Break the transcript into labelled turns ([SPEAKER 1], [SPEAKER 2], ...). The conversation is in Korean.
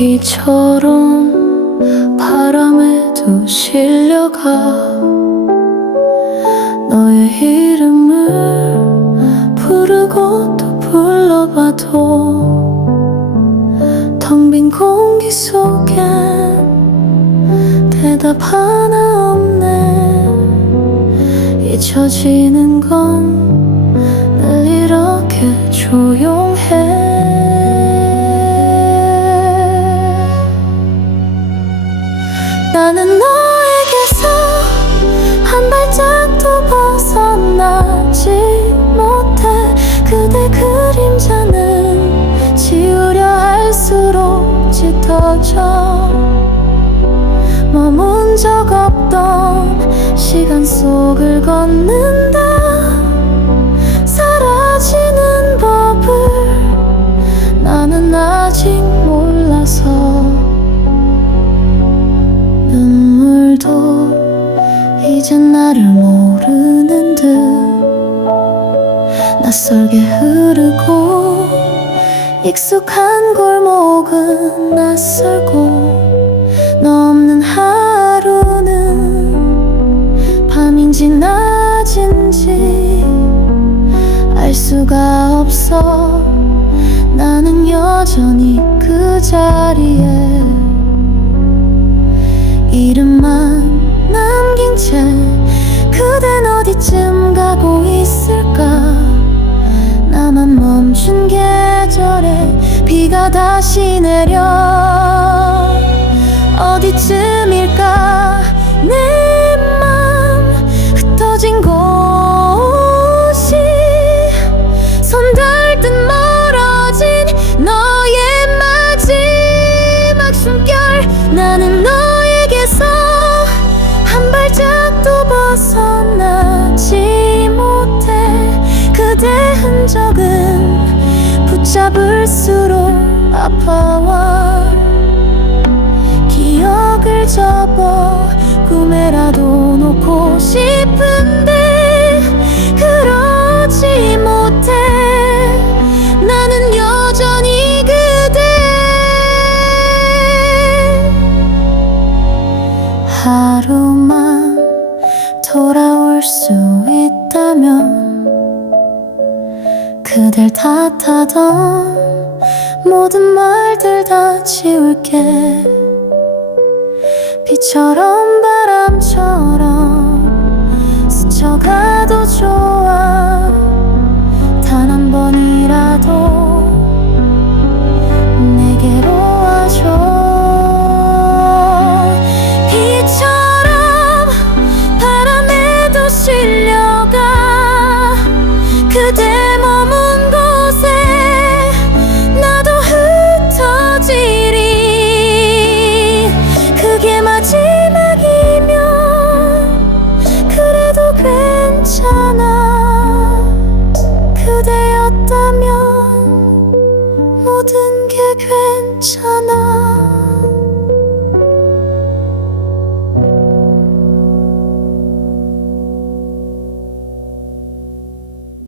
[SPEAKER 1] 비처럼 바람에도 실려가 너의 이름을 부르고 또 불러봐도 텅 빈 공기 속에 대답 하나 없네. 잊혀지는 건 늘 이렇게 조용해. 짙어져. 머문 적 없던 시간 속을 걷는다. 사라지는 법을 나는 아직 몰라서 눈물도 이젠 나를 모르는 듯 낯설게 흐르고 익숙한 골목은 낯설고 너 없는 하루는 밤인지 낮인지 알 수가 없어. 나는 여전히 그 자리에 이름만 남긴 채 그댄 어디쯤 가고 있을까? 나만 멈춘 계절에 비가 다시 내려 붙잡을수록 아파와 기억을 접어 꿈에라도 놓고 싶은데 그러지 못해. 나는 여전히 그대 하루만 돌아올 수 그댈 탓하던 모든 말들 다 지울게. 비처럼 바람처럼 괜찮아